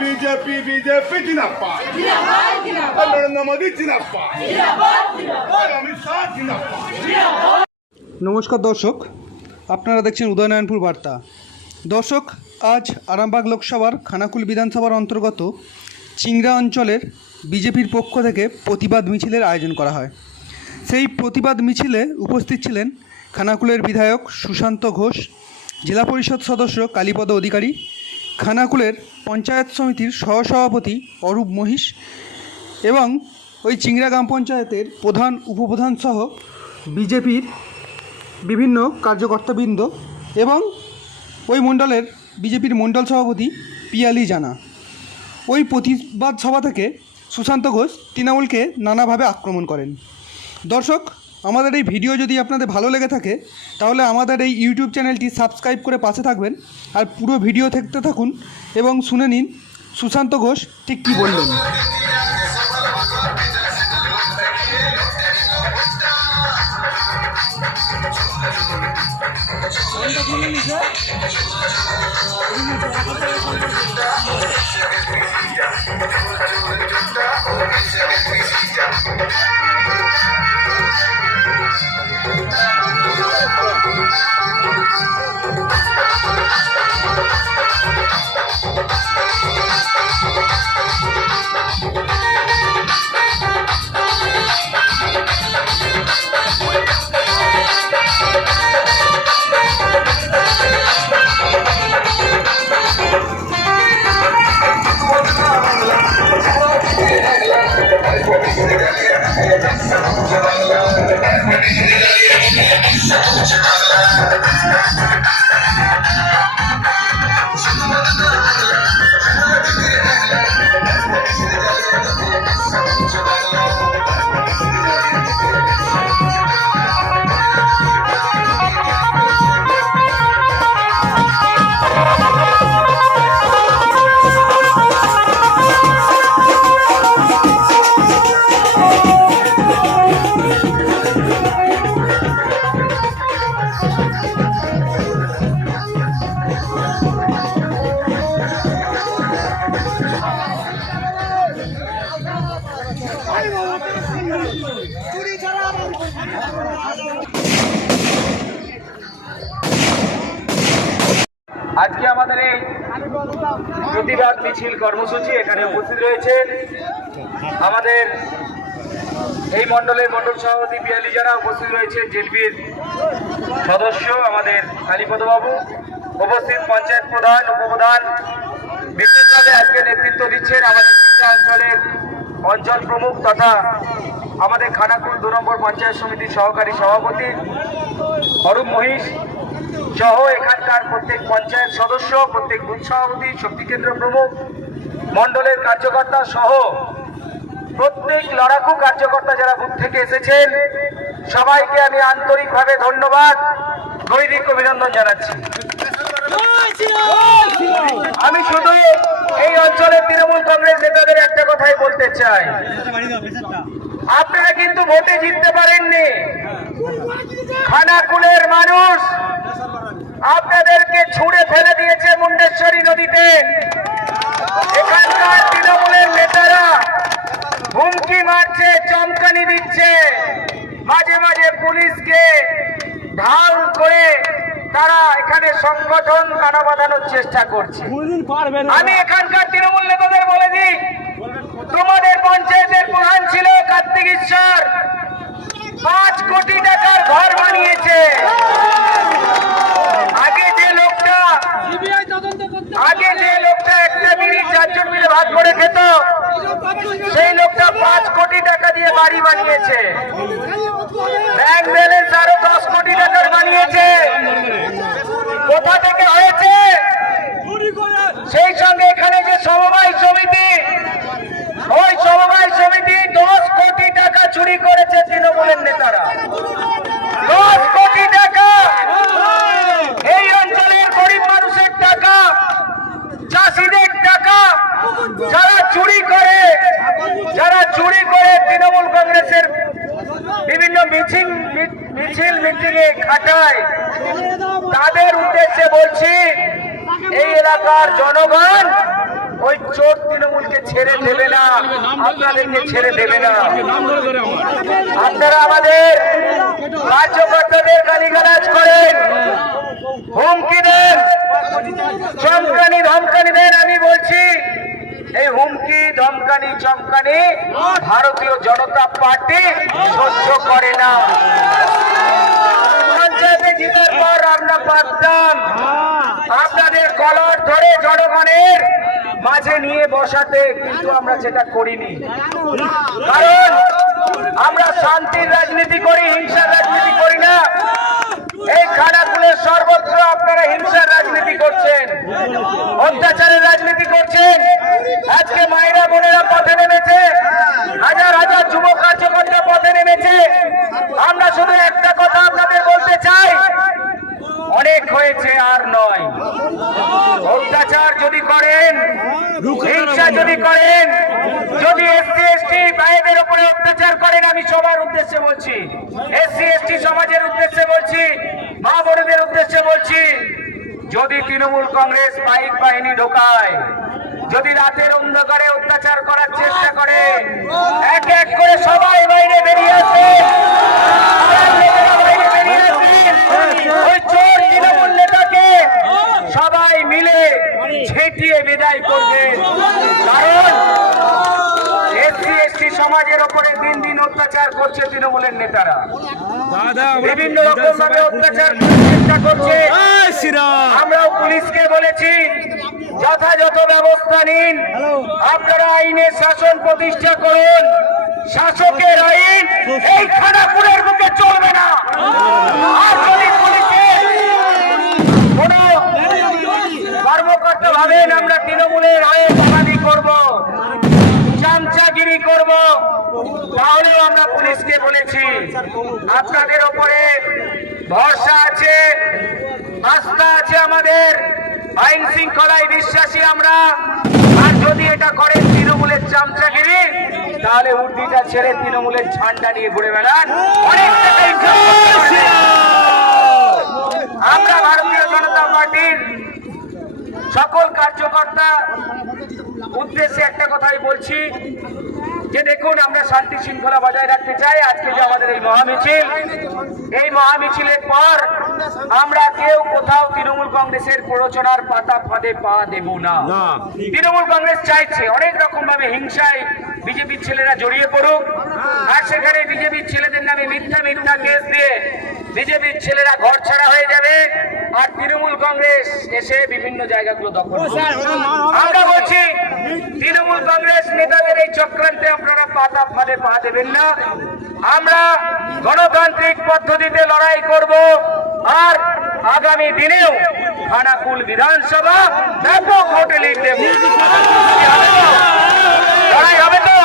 BJP BJP जिंदाबाद, नरेंद्र मोदी जिंदाबाद, अमित शाह जिंदाबाद। নমস্কার দর্শক, আপনারা দেখছেন উদয়নারায়ণপুর বার্তা। দর্শক, আজ আরামবাগ লোকসভার খানাকুল বিধানসভার অন্তর্গত চিংড়া অঞ্চলের বিজেপির পক্ষ থেকে প্রতিবাদ মিছিলের আয়োজন করা হয়। সেই প্রতিবাদ মিছিলে উপস্থিত ছিলেন খানাকুলের বিধায়ক সুশান্ত ঘোষ, জেলা পরিষদ সদস্য কালীপদ অধিকারী, খানাকুলের পঞ্চায়েত সমিতির সহসভাপতি অরূপ মহিষ এবং ওই চিংড়া গ্রাম পঞ্চায়েতের প্রধান উপপ্রধান সহ বিজেপির বিভিন্ন কার্যকর্তাবৃন্দ এবং ওই মণ্ডলের বিজেপির মণ্ডল সভাপতি পিয়ালি জানা। ওই প্রতিবাদ সভা থেকে সুশান্ত ঘোষ তৃণমূলকে নানাভাবে আক্রমণ করেন। দর্শক, আমাদের এই ভিডিও যদি আপনাদের ভালো লেগে থাকে তাহলে আমাদের এই ইউটিউব চ্যানেলটি সাবস্ক্রাইব করে পাশে থাকবেন আর পুরো ভিডিও দেখতে থাকুন এবং শুনে নিন সুশান্ত ঘোষ ঠিক কী বললেন। আজকে আমাদের এই প্রতিবাদ মিছিল কর্মসূচি এখানে উপস্থিত রয়েছে আমাদের এই মণ্ডলের মণ্ডল সভাপতি পিয়ালি যারা উপস্থিত রয়েছে, জেলবির সদস্য আমাদের কালীপদ বাবু উপস্থিত, পঞ্চায়েত প্রধান উপপ্রধান, বিশেষভাবে আজকে নেতৃত্ব দিচ্ছেন আমাদের অঞ্চলের অঞ্চল প্রমুখ তথা আমাদের খানাকুল 2 নম্বর পঞ্চায়েত সমিতির সহকারী সভাপতি অরূপ মহিষ সহ এখানকার প্রত্যেক পঞ্চায়েত সদস্য, প্রত্যেক বুথ সভাপতি, শক্তি কেন্দ্র প্রমুখ, মণ্ডলের কার্যকর্তা সহ প্রত্যেক লড়াকু কার্যকর্তা যারা বুথ থেকে এসেছেন সবাইকে আমি আন্তরিকভাবে ধন্যবাদ, দৈনিক অভিনন্দন জানাচ্ছি। আমি শুধু এই অঞ্চলের তৃণমূল কংগ্রেস নেতাদের একটা কথাই বলতে চাই, আপনারা কিন্তু ভোটে জিততে পারেননি। খানাকুলের মানুষ আপনাদেরকে ছুঁড়ে ফেলে দিয়েছে মুন্ডেশ্বরী নদীতে। এখানকার তৃণমূলের নেতারা হুমকি মারছে, চমকানি দিচ্ছে, মাঝে মাঝে পুলিশকে ঢাল করে তারা এখানে সংগঠন কানা বাঁধানোর চেষ্টা করছে। আমি এখানকার তৃণমূল নেতাদের বলে দিই, তোমাদের পঞ্চায়েতের প্রধান ছিল কার্তিক ঈশ্বর, 5 কোটি টাকার ঘর বানিয়েছে। আগে যে লোকটা একটা বিড়ি 4 জন মিলে ভাগ করে খেত, সেই লোকটা 5 কোটি টাকা দিয়ে বাড়ি বানিয়েছে। ব্যাংক ব্যালেন্স আরো 10 কোটি টাকার বানিয়েছে। কোথা থেকে হয়েছে? সেই সঙ্গে এখানে যে সমবায় মিছিল মিটিংয়ে খাটায় তাদের উদ্দেশ্যে বলছি, এই এলাকার জনগণ ওই চোর তৃণমূলকে ছেড়ে দেবে না, আপনাদেরকে ছেড়ে দেবে না। আপনারা আমাদের কার্যকর্তাদের গালিগালাজ করেন, হুমকি দেন, চমকানি ধমকানি দেন। আমি বলছি, এই হুমকি ধমকানি চমকানি ভারতীয় জনতা পার্টি সহ্য করে না। পঞ্চায়েতে জিতার পর আমরা পারতাম আপনাদের কলার ধরে জনগণের মাঝে নিয়ে বসাতে, কিন্তু আমরা সেটা করিনি। কারণ আমরা শান্তির রাজনীতি করি, হিংসার রাজনীতি করি না। এই খানাকুলের সর্বত্র আপনারা হিংসার রাজনীতি করছেন, অত্যাচারের রাজনীতি করছেন। আজকে মায়েরা বোনেরা পথে নেমেছে, হাজার হাজার যুব কার্যকর্তা পথে নেমেছে। আমরা শুধু একটা কথা আপনাদের বলতে চাই, অনেক হয়েছে, আর নয়। অত্যাচার যদি করেন, হিংসা যদি করেন, যদি এসসি এসটি ভাইদের উপরে অত্যাচার করেন, আমি সবার উদ্দেশ্যে বলছি, এসসি এসটি সমাজের উদ্দেশ্যে বলছি, মা বোনদের উদ্দেশ্যে বলছি, যদি তৃণমূল কংগ্রেস পাইক বাহিনী ঢোকায়, যদি রাতের অন্ধকারে অত্যাচার করার চেষ্টা করে, এক এক করে সবাই বাইরে বেরিয়ে আসে, ওই চোর তৃণমূল নেতাকে সবাই মিলে ছেটিয়ে বিদায় করবে। কারণ এসসি এসটি সমাজের উপরে দিন দিন অত্যাচার করছে তৃণমূলের নেতারা, বিভিন্ন রকম ভাবে অত্যাচার করার চেষ্টা করছে। আমরাও পুলিশকে বলেছি, যথাযথ ব্যবস্থা নিন, আপনারা আইনের শাসন প্রতিষ্ঠা করুন। শাসকের আইন এই খানাকুলের বুকে চলবে না। আর যদি পুলিশের কোন কর্মকর্তা ভাবেন আমরা তৃণমূলের হয়ে দালালি করব, চামচাগিরি করব, তাহলেও আমরা পুলিশকে বলেছি আপনাদের ওপরে ভরসা আছে, আস্থা আছে আমাদের, আইন শৃঙ্খলায় বিশ্বাসী আমরা। আর যদি এটা করেন তৃণমূলের চামচাগিরি, তাহলে উর্দিটা ছেড়ে তৃণমূলের ঝান্ডা নিয়ে ঘুরে বেড়ান। অনেক আমরা ভারতীয় জনতা পার্টির সকল কার্যকর্তা উদ্দেশ্যে একটা কথাই বলছি, যে দেখুন, আমরা শান্তি শৃঙ্খলা বজায় রাখতে চাই। আজকে যে আমাদের এই মহামিছিল, এই মহামিছিলের পর আমরা কেউ কোথাও তৃণমূল কংগ্রেসের প্ররোচনার পাতা ফাঁদে পা দেব না। তৃণমূল কংগ্রেস চাইছে অনেক রকম ভাবে হিংসায় বিজেপির ছেলেরা জড়িয়ে পড়ুক, আর সেখানে বিজেপির ছেলেদের নামে মিথ্যা মিথ্যা কেস দিয়ে বিজেপির ছেলেরা ঘর ছাড়া হয়ে যাবে, আর তৃণমূল কংগ্রেস এসে বিভিন্ন জায়গাগুলো দখল করবে। আমরা বলছি, তৃণমূল কংগ্রেস নেতাদের এই চক্রান্তে আপনারা পাতা ফাঁদে পা দেবেন না। আমরা গণতান্ত্রিক পদ্ধতিতে লড়াই করব, আর আগামী দিনেও খানাকুল বিধানসভা ব্যাপক ভোটে লিড দেব। লড়াই হবে তো?